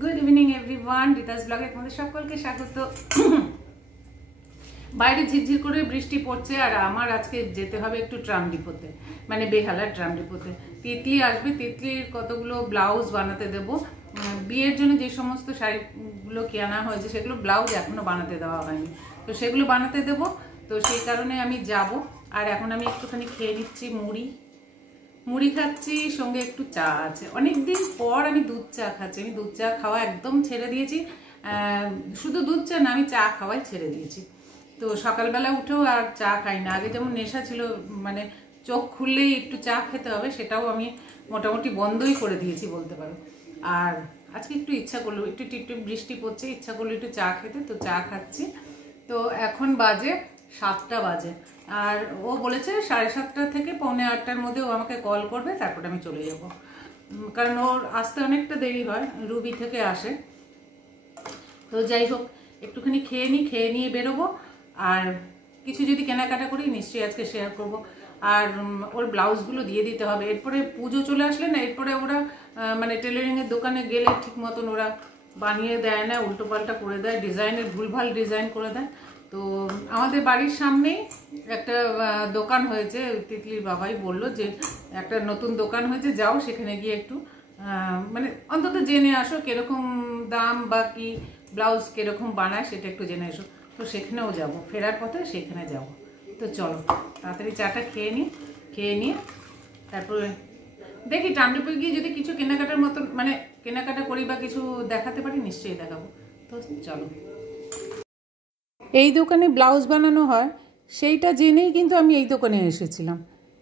Good evening everyone, রিতাস ব্লগে তোমাদের সকলকে স্বাগত। বাইরে ঝিরঝির করে বৃষ্টি পড়ছে আর আমার আজকে যেতে হবে একটু ট্রাম ডিপোতে, মানে বেহালার ট্রাম ডিপোতে। তিতলি আসবে, তিতলির কতগুলো ব্লাউজ বানাতে দেব। বিয়ের জন্য যে সমস্ত শাড়িগুলো কেনা হয়েছে সেগুলো ব্লাউজ এখনো বানাতে দেওয়া হয়নি, তো সেগুলো বানাতে দেব। তো সেই কারণে আমি যাব। আর এখন আমি একটুখানি খেয়ে নিচ্ছি মুড়ি খাচ্ছি, সঙ্গে একটু চা আছে। অনেকদিন পর আমি দুধ চা খাচ্ছি। আমি দুধ চা খাওয়া একদম ছেড়ে দিয়েছি। শুধু দুধ চা না, আমি চা খাওয়াই ছেড়ে দিয়েছি। তো সকালবেলা উঠেও আর চা খাই না। আগে যেমন নেশা ছিল, মানে চোখ খুললেই একটু চা খেতে হবে, সেটাও আমি মোটামুটি বন্ধই করে দিয়েছি বলতে পারো। আর আজকে একটু ইচ্ছা করলো, একটু টিপটিপ বৃষ্টি পড়ছে, ইচ্ছা করলো একটু চা খেতে, তো চা খাচ্ছি। তো এখন বাজে 7টা বাজে, আর ও বলেছে 7:30 থেকে 7:45-র মধ্যে ও আমাকে কল করবে, তারপরে আমি চলে যাব। কারণ ওর আসতে অনেকটা দেরি হয়, রুবি থেকে আসে। তো যাই হোক, একটুখানি খেয়ে নিয়ে বেরোবো। আর কিছু যদি কেনাকাটা করি নিশ্চয়ই আজকে শেয়ার করব। আর ওর ব্লাউজগুলো দিয়ে দিতে হবে। এরপরে পুজো চলে আসলে না, এরপরে ওরা মানে টেলারিংয়ের দোকানে গেলে ঠিক মতন ওরা বানিয়ে দেয় না, উল্টো পাল্টা করে দেয়, ডিজাইনের ভুলভাল ডিজাইন করে দেয়। তো আমাদের বাড়ির সামনেই একটা দোকান হয়েছে, তিতলির বাবাই বললো যে একটা নতুন দোকান হয়েছে, যাও সেখানে গিয়ে একটু মানে অন্তত জেনে আসো কিরকম দাম বা কি ব্লাউজ কিরকম বানায় সেটা একটু জেনে এসো। তো সেখানেও যাব, ফেরার পথে সেখানে যাব। তো চলো তাড়াতাড়ি চাটা খেয়ে নিয়ে তারপরে দেখি টামডিপে গিয়ে যদি কিছু কেনাকাটার মতো মানে কেনাকাটা করি বা কিছু দেখাতে পারি নিশ্চয়ই দেখাবো। তো চলো। এই দোকানে ব্লাউজ বানানো হয় সেইটা জেনেই কিন্তু আমি এই দোকানে এসেছিলাম,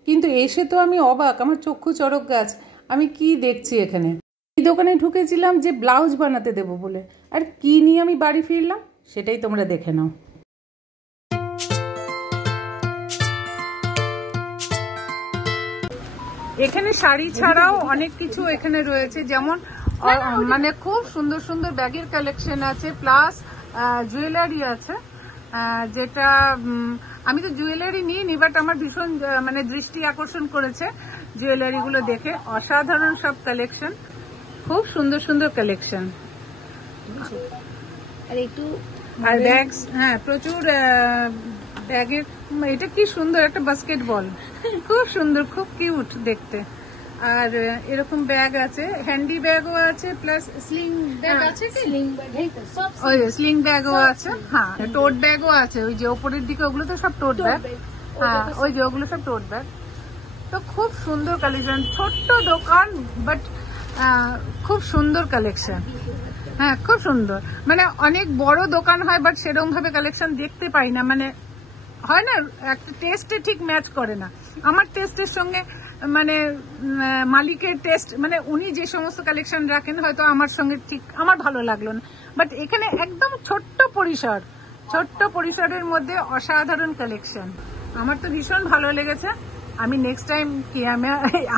কিন্তু এসে তো আমি অবাক, আমার চক্ষু চড়ক গাছ। আমি কি দেখছি এখানে? এই দোকানে ঢুকেছিলাম যে ব্লাউজ বানাতে দেবো বলে, আর কি নিয়ে আমি বাড়ি ফিরলাম সেটাই তোমরা দেখে নাও। এখানে শাড়ি ছাড়াও অনেক কিছু এখানে রয়েছে, যেমন মানে খুব সুন্দর সুন্দর ব্যাগের কালেকশন আছে, প্লাস জুয়েলারি আছে। যেটা আমি তো জুয়েলারি নিইনি, বাট আমার ভীষণ মানে দৃষ্টি আকর্ষণ করেছে জুয়েলারিগুলো দেখে। অসাধারণ সব কালেকশন, খুব সুন্দর সুন্দর কালেকশন। আর ব্যাগস, হ্যাঁ প্রচুর ব্যাগের। এটা কি সুন্দর একটা বাস্কেটবল, খুব সুন্দর, খুব কিউট দেখতে। আর এরকম ব্যাগ আছে, হ্যান্ডি ব্যাগও আছে, প্লাস স্লিং ব্যাগ আছে, ওই স্লিং ব্যাগও আছে, হ্যাঁ টোট ব্যাগও আছে। ওই যে ওপরের দিকে ওগুলো তো সব টোট ব্যাগ, হ্যাঁ ওই যে ওগুলো সব টোট ব্যাগ। তো খুব সুন্দর কালেকশন, ছোট্ট দোকান বাট খুব সুন্দর কালেকশন। হ্যাঁ খুব সুন্দর, মানে অনেক বড় দোকান হয় বাট সেরকম ভাবে কালেকশন দেখতে পাই না, মানে হয় না একটা টেস্টে ঠিক ম্যাচ করে না আমার টেস্টের সঙ্গে, মানে মালিকের টেস্ট, মানে উনি যে সমস্ত কালেকশন রাখেন হয়তো আমার সঙ্গে ঠিক আমার ভালো লাগলো না। বাট এখানে একদম ছোট্ট পরিসরের মধ্যে অসাধারণ কালেকশন, আমার তো ভীষণ ভালো লেগেছে। আমি নেক্সট টাইম কি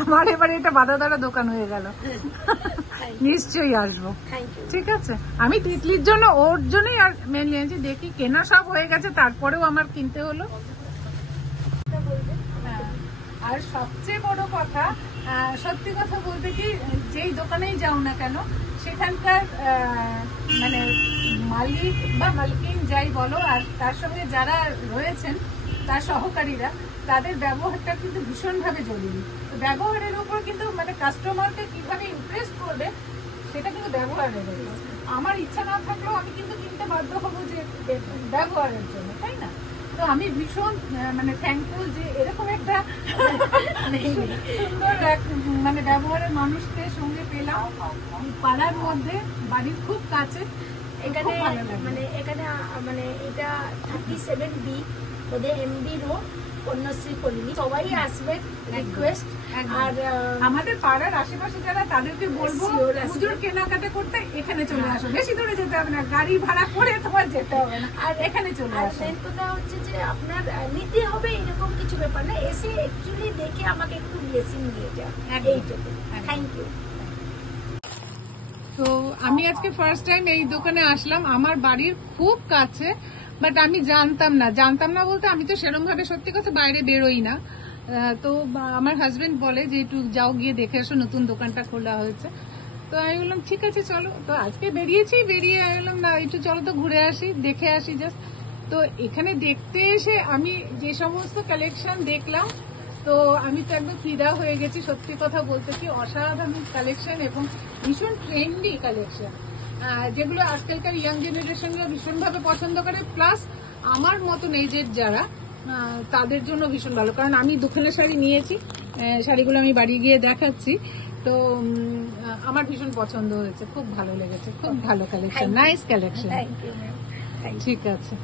আমার এবারে এটা বাধা ধরা দোকান হয়ে গেল, নিশ্চয়ই আসবো। ঠিক আছে, আমি তিতলির জন্য, ওর জন্যই আর মেনলি আনছি। দেখি কেনা সব হয়ে গেছে, তারপরেও আমার কিনতে হলো। আর সবচেয়ে বড় কথা, সত্যি কথা বলতে কি, যেই দোকানেই যাও না কেন সেখানকার মানে মালিক বা মালিকিন যাই বলো, আর তার সঙ্গে যারা রয়েছেন তার সহকারীরা, তাদের ব্যবহারটা কিন্তু ভীষণভাবে জরুরি। ব্যবহারের উপর কিন্তু মানে কাস্টমারকে কিভাবে ইমপ্রেস করবে সেটা কিন্তু ব্যবহারের উপর। আমার ইচ্ছা না থাকলেও আমি কিন্তু কিনতে বাধ্য হবো যে ব্যবহারের জন্য, তাই না? তো আমি ভীষণ মানে থ্যাঙ্কফুল যে এরকম একটা সুন্দর মানে ব্যবহারের মানুষকে সঙ্গে পেলাম পাড়ার মধ্যে, বাড়ির খুব কাছে। এখানে মানে এটা 37B ওদের এমবি রোড, কন্যাশ্রী কলোনি। সবাই আসবেন, রিকোয়েস্ট। আর আমাদের পাড়ার আশেপাশে যারা, তাদেরকে বলবো পুজোর কেনাকাটা করতে এখানে চলে আসো, বেশি দূরে যেতে হবে না, গাড়ি ভাড়া করে তোমার যেতে হবে না, আর এখানে চলে আসো। মেন কথা হচ্ছে যে আপনার নিতে হবে এরকম কিছু ব্যাপার না, এসে অ্যাকচুয়ালি দেখে আমাকে একটু ব্লেসিং দিয়ে যাও, এইটুকু। Thank you. তো আমি আজকে ফার্স্ট টাইম এই দোকানে আসলাম, আমার বাড়ির খুব কাছে, বাট আমি জানতাম না বলতে আমি তো সেরকম ভাবে সত্যি কথা বাইরে বেরোই না। তো আমার হাজবেন্ড বলে যে একটু যাও গিয়ে দেখে আসো, নতুন দোকানটা খোলা হয়েছে। তো আমি বললাম ঠিক আছে চলো। তো আজকে বেরিয়ে আমি বললাম না একটু চলো তো ঘুরে আসি, দেখে আসি জাস্ট। তো এখানে দেখতে এসে আমি যে সমস্ত কালেকশন দেখলাম, তো আমি তো একদম ফিদা হয়ে গেছি। সত্যি কথা বলতে কি অসাধারণ কালেকশন এবং ভীষণ ট্রেন্ডি কালেকশন, যেগুলো আজকালকার ইয়াং জেনারেশনরা ভীষণভাবে পছন্দ করে। প্লাস আমার মতন এজের যারা তাদের জন্য ভীষণ ভালো, কারণ আমি দুখানা শাড়ি নিয়েছি, শাড়িগুলো আমি বাড়ি গিয়ে দেখাচ্ছি। তো আমার ভীষণ পছন্দ হয়েছে, খুব ভালো লেগেছে, খুব ভালো collection, nice collection. Thank you ma'am. ঠিক আছে।